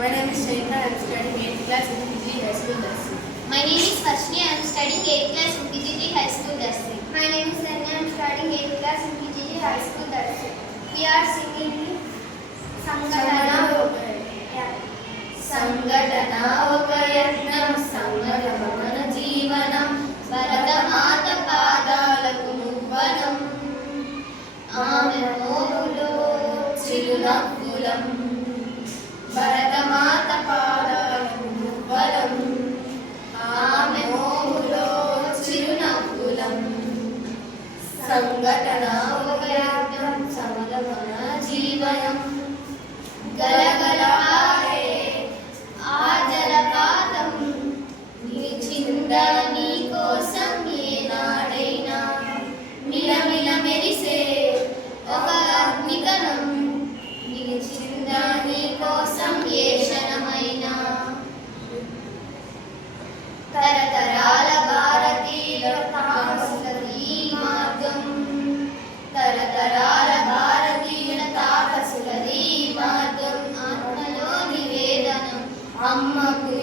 My name is Shaikha. I am studying 8th class in PG High School, Darsi. My name is Varshini. I am studying 8th class in PGG High School, Darsi. My name is Tanya. I am studying 8th class in PGG High School, Darsi. We are singing Sangatana సంఘటన ఒక యజ్ఞం సంగమన జీవనం భరతమాత పాదాలకు మువ్వనం ఆమె మోగులో చిరునవ్వులం భరతమాత పాదాలకు మువ్వనం ఆమె మోగులో చిరునవ్వులం సంఘటన ఒక యజ్ఞం సంగమన జీవనం గలగలపారే ఆ జలపాతం నిలిచిందా నీ కోసం ఏనాడైనా మిలమిల మెరిసే ఒక అగ్నికణం నిలిచిందా నీ కోసం ఏ క్షణమైనా తరతరాల భారతీయుల తాపసులది ఈ మార్గం తరతరాల భారతీయుల తాపసులది ఈ మార్గం ఆత్మలో నివేదనం అమ్మకు